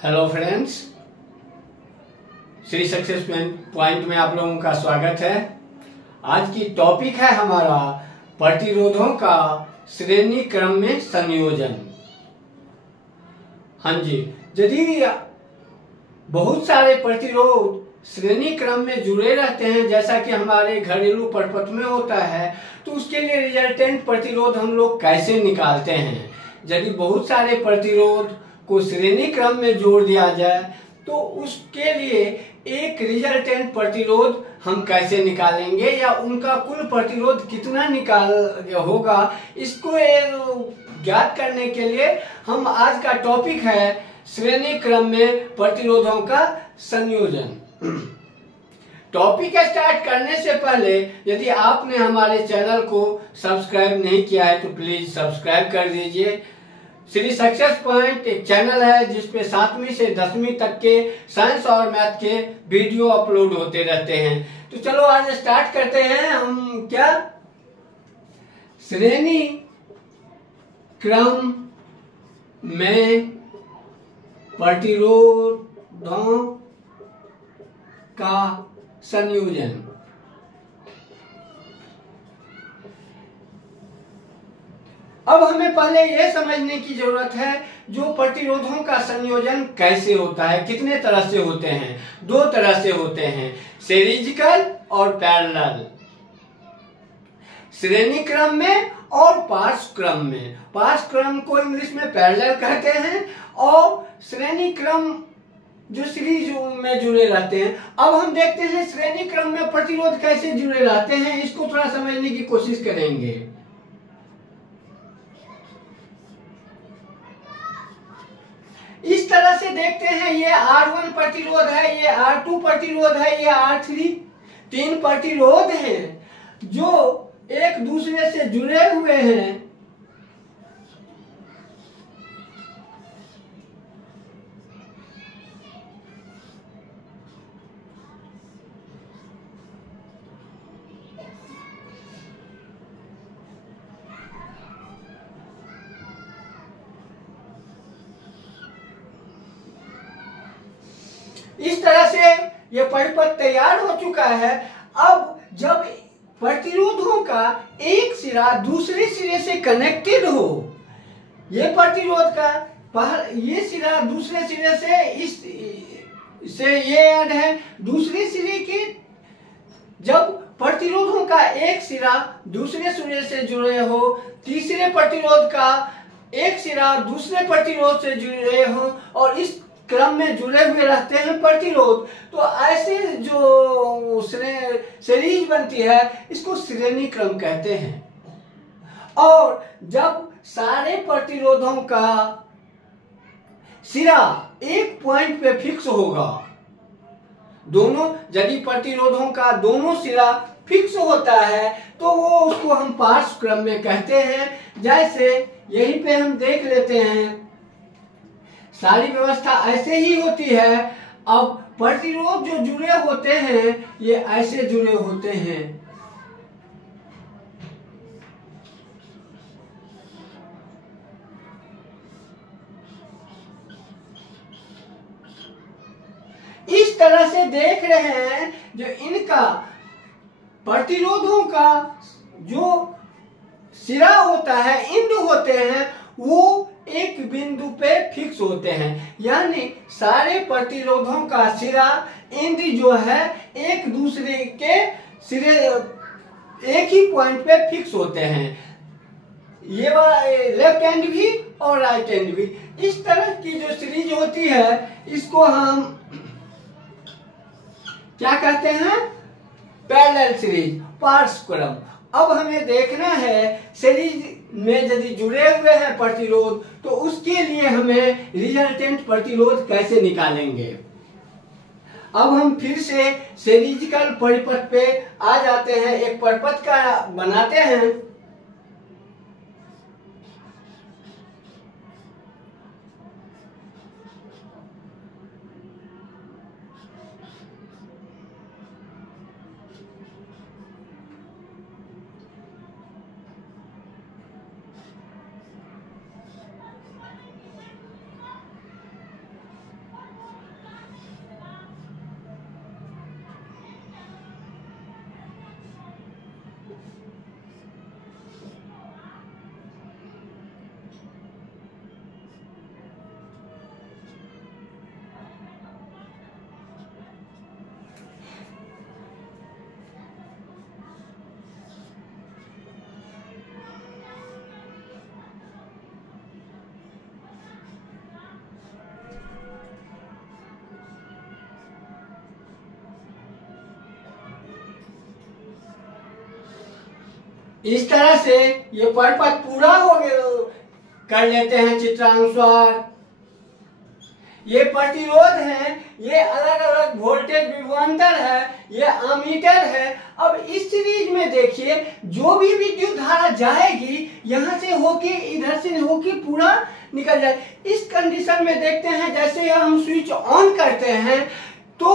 Hello friends, Shri success point में आप लोगों का स्वागत है। आज की टॉपिक है हमारा प्रतिरोधों का श्रेणी क्रम में संयोजन। हाँ जी, यदि बहुत सारे प्रतिरोध श्रेणी क्रम में जुड़े रहते हैं, जैसा कि हमारे घरेलू प्रपत्र में होता है, तो उसके लिए रिजल्टेंट प्रतिरोध हम लोग कैसे निकालते हैं। यदि बहुत सारे प्रतिरोध को श्रेणी क्रम में जोड़ दिया जाए तो उसके लिए एक रिजल्टेंट प्रतिरोध हम कैसे निकालेंगे या उनका कुल प्रतिरोध कितना निकाल होगा, इसको ज्ञात करने के लिए हम आज का टॉपिक है श्रेणी क्रम में प्रतिरोधों का संयोजन। टॉपिक स्टार्ट करने से पहले यदि आपने हमारे चैनल को सब्सक्राइब नहीं किया है तो प्लीज सब्सक्राइब कर दीजिए। श्री सक्सेस पॉइंट एक चैनल है जिसपे 7वीं से 10वीं तक के साइंस और मैथ के वीडियो अपलोड होते रहते हैं। तो चलो आज स्टार्ट करते हैं। हम क्या श्रेणी क्रम में प्रतिरोधों का संयोजन। अब हमें पहले यह समझने की जरूरत है जो प्रतिरोधों का संयोजन कैसे होता है, कितने तरह से होते हैं। दो तरह से होते हैं, सीरीजिकल और पैरेलल। श्रेणी क्रम में और पार्श्व क्रम में। पार्श्व क्रम को इंग्लिश में पैरेलल कहते हैं और श्रेणी क्रम जो सीरीज में जुड़े रहते हैं। अब हम देखते हैं श्रेणी क्रम में प्रतिरोध कैसे जुड़े रहते हैं, इसको थोड़ा समझने की कोशिश करेंगे। इस तरह से देखते हैं, ये R1 प्रतिरोध है, ये R2 प्रतिरोध है, ये R3, तीन प्रतिरोध हैं जो एक दूसरे से जुड़े हुए हैं। इस तरह से यह परिपथ तैयार हो चुका है। अब जब प्रतिरोधों का एक सिरा दूसरे सिरे से कनेक्टेड हो, ये प्रतिरोध का ये सिरा दूसरे सिरे से ये ऐड है दूसरे सिरे के। जब प्रतिरोधों का एक सिरा दूसरे सिरे से जुड़े हो, तीसरे प्रतिरोध का एक सिरा दूसरे प्रतिरोध से जुड़े हो और इस क्रम में जुड़े हुए रहते हैं प्रतिरोध, तो ऐसे जो सीरीज बनती है इसको श्रेणी क्रम कहते हैं। और जब सारे प्रतिरोधों का सिरा एक पॉइंट पे फिक्स होगा, दोनों यदि प्रतिरोधों का दोनों सिरा फिक्स होता है तो वो उसको हम पार्श्व क्रम में कहते हैं। जैसे यहीं पे हम देख लेते हैं, सारी व्यवस्था ऐसे ही होती है। अब प्रतिरोध जो जुड़े होते हैं ये ऐसे जुड़े होते हैं। इस तरह से देख रहे हैं, जो इनका प्रतिरोधों का जो सिरा होता है, इंड होते हैं, वो एक बिंदु पे फिक्स होते हैं। यानी सारे प्रतिरोधों का सिरा इंड जो है एक दूसरे के सिरे एक ही पॉइंट पे फिक्स होते हैं। ये लेफ्ट एंड भी और राइट एंड भी। इस तरह की जो सीरीज होती है इसको हम क्या कहते हैं, पैरेलल सीरीज, पार्श्व क्रम। अब हमें देखना है सीरीज में यदि जुड़े हुए हैं प्रतिरोध तो उसके लिए हमें रिजल्टेंट प्रतिरोध कैसे निकालेंगे। अब हम फिर से सीरीजिकल परिपथ पे आ जाते हैं, एक परिपथ का बनाते हैं। इस तरह से ये परिपथ पूरा हो गया कर लेते हैं चित्रानुसार। ये प्रतिरोध है, ये अलग अलग वोल्टेज विभवांतर है, ये अमीटर है। अब इस सीरीज में देखिए जो भी विद्युत धारा जाएगी यहां से होके इधर से होके पूरा निकल जाए। इस कंडीशन में देखते हैं जैसे हम स्विच ऑन करते हैं तो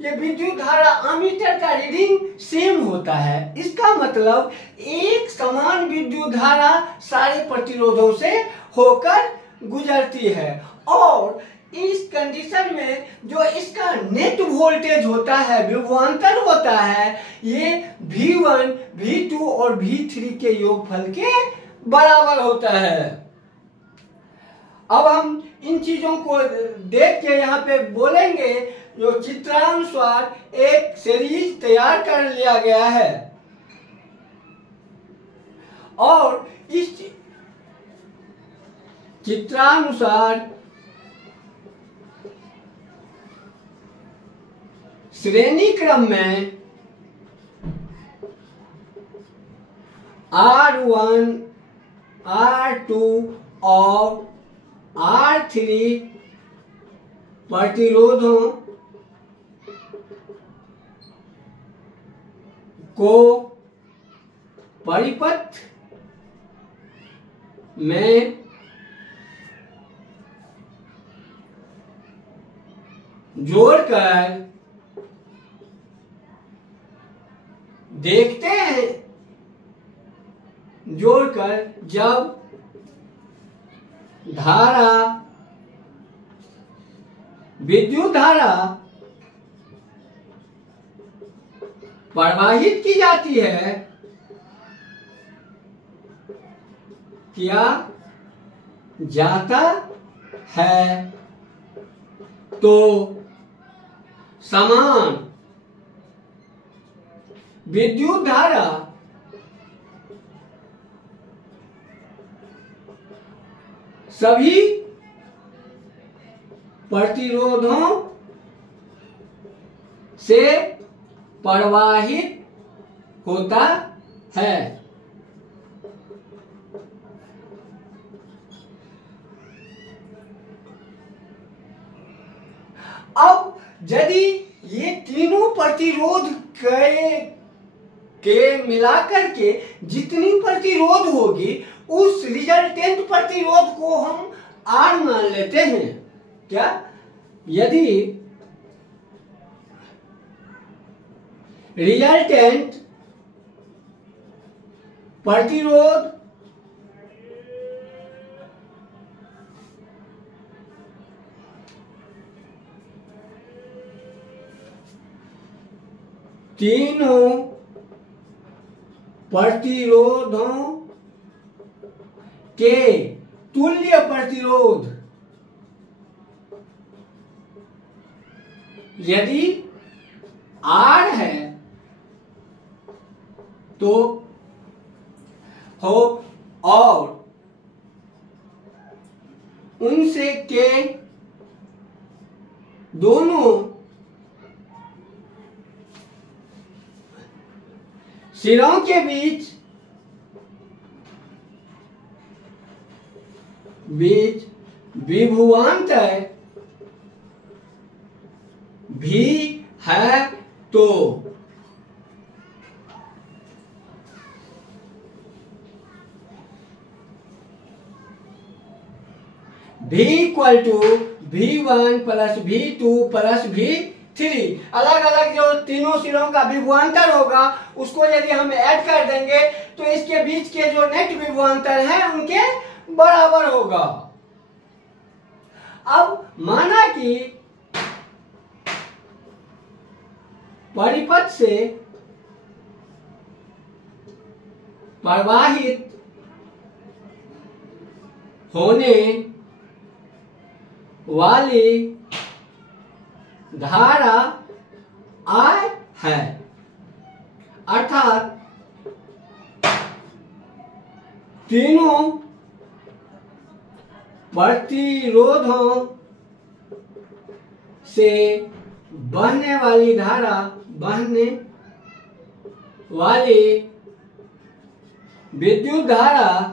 ये विद्युत धारा अमीटर का रीडिंग सेम होता है। इसका मतलब एक समान विद्युत धारा सारे प्रतिरोधों से होकर गुजरती है। और इस कंडीशन में जो इसका नेट वोल्टेज होता है, विभवांतर होता है, ये V1, V2 और V3 के योगफल के बराबर होता है। अब हम इन चीजों को देख के यहाँ पे बोलेंगे जो चित्रानुसार एक सीरीज तैयार कर लिया गया है। और इस चित्रानुसार श्रेणी क्रम में R1, R2 और R3 प्रतिरोधों को परिपथ में जोड़कर देखते हैं। जोड़कर जब धारा, विद्युत धारा प्रवाहित की जाती है, किया जाता है, तो समान विद्युत धारा सभी प्रतिरोधों से प्रवाहित होता है। अब यदि ये तीनों प्रतिरोध के मिलाकर के जितनी प्रतिरोध होगी उस रिजल्टेंट प्रतिरोध को हम R मान लेते हैं। क्या? यदि रिजल्टेंट प्रतिरोध तीनों प्रतिरोधों के तुल्य प्रतिरोध यदि R है तो हो और उनसे के दोनों सिरों के बीच विभवांतर भी है तो V equal to V1 plus V2 plus V3। अलग अलग जो तीनों सिरों का विभवांतर होगा उसको यदि हम ऐड कर देंगे तो इसके बीच के जो नेट विभवांतर है उनके बराबर होगा। अब माना कि परिपथ से प्रवाहित होने वाली धारा I है, अर्थात तीनों प्रतिरोधों से बहने वाली विद्युत धारा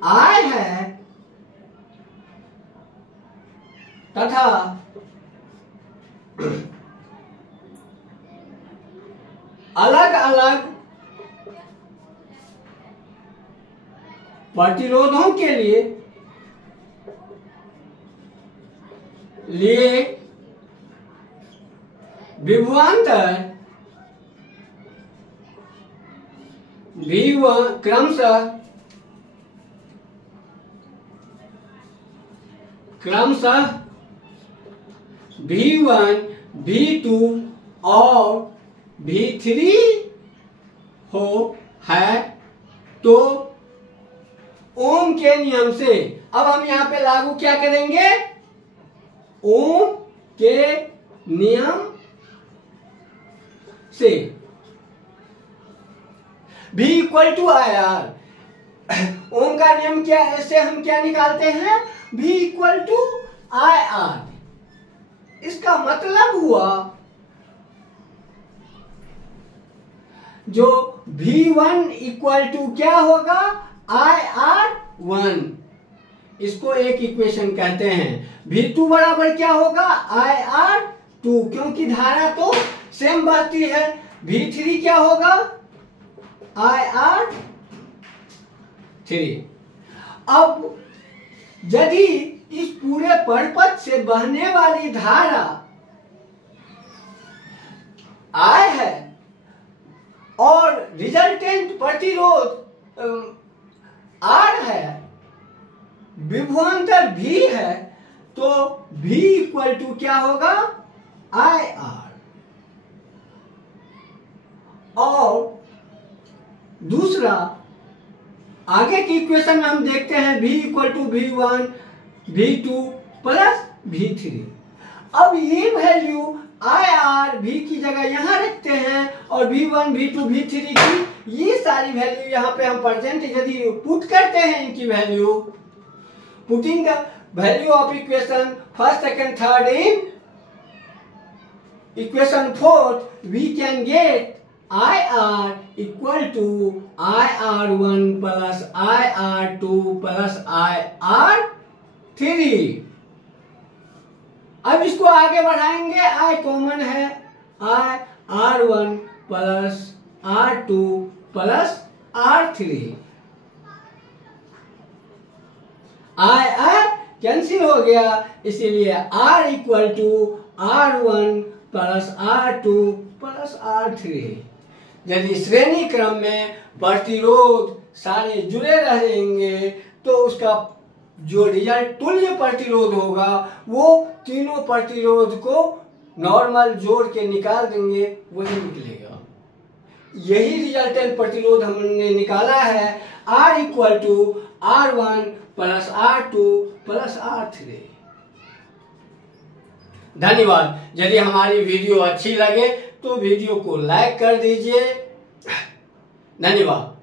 I है तथा अलग अलग प्रतिरोधों के लिए विभवांतर V1 क्रमशः V1, V2 और V3 है। तो ओम के नियम से अब हम यहां पे लागू क्या करेंगे? ओम के नियम से V इक्वल टू IR। ओम का नियम क्या है? इससे हम क्या निकालते हैं? V equal to IR। इसका मतलब हुआ जो V1 इक्वल टू क्या होगा? IR1। इसको एक इक्वेशन कहते हैं। V2 बराबर क्या होगा? IR2, क्योंकि धारा तो सेम बहती है। V3 क्या होगा? IR3। अब यदि इस पूरे परिपथ से बहने वाली धारा I है और रिजल्टेंट प्रतिरोध R है, विभवांतर V है, तो V इक्वल टू क्या होगा? IR। और दूसरा आगे की इक्वेशन में हम देखते हैं V equal to V1, V2 plus V3। अब ये वैल्यू IR V की जगह यहां रखते हैं और V1, V2, V3 की ये सारी वैल्यू यहां पे हम प्रेजेंट यदि पुट करते हैं इनकी value, putting the value of equation first, second, third in equation fourth, we can get IR equal to IR1 plus IR2 plus IR3। अब इसको आगे बढ़ाएंगे, I कॉमन है, IR1 plus R2 plus R3। I cancel हो गया, इसीलिए R equal to R1 plus R2 plus R3। यदि श्रेणी क्रम में प्रतिरोध सारे जुड़े रहेंगे तो उसका जो रिजल्ट तुल्य प्रतिरोध होगा वो तीनों प्रतिरोध को नॉर्मल जोड़ के निकाल देंगे, वही निकलेगा। यही रिजल्टेंट प्रतिरोध हमने निकाला है, R equal to R1 plus R2 plus R3। धन्यवाद। यदि हमारी वीडियो अच्छी लगे तो वीडियो को लाइक कर दीजिए। धन्यवाद।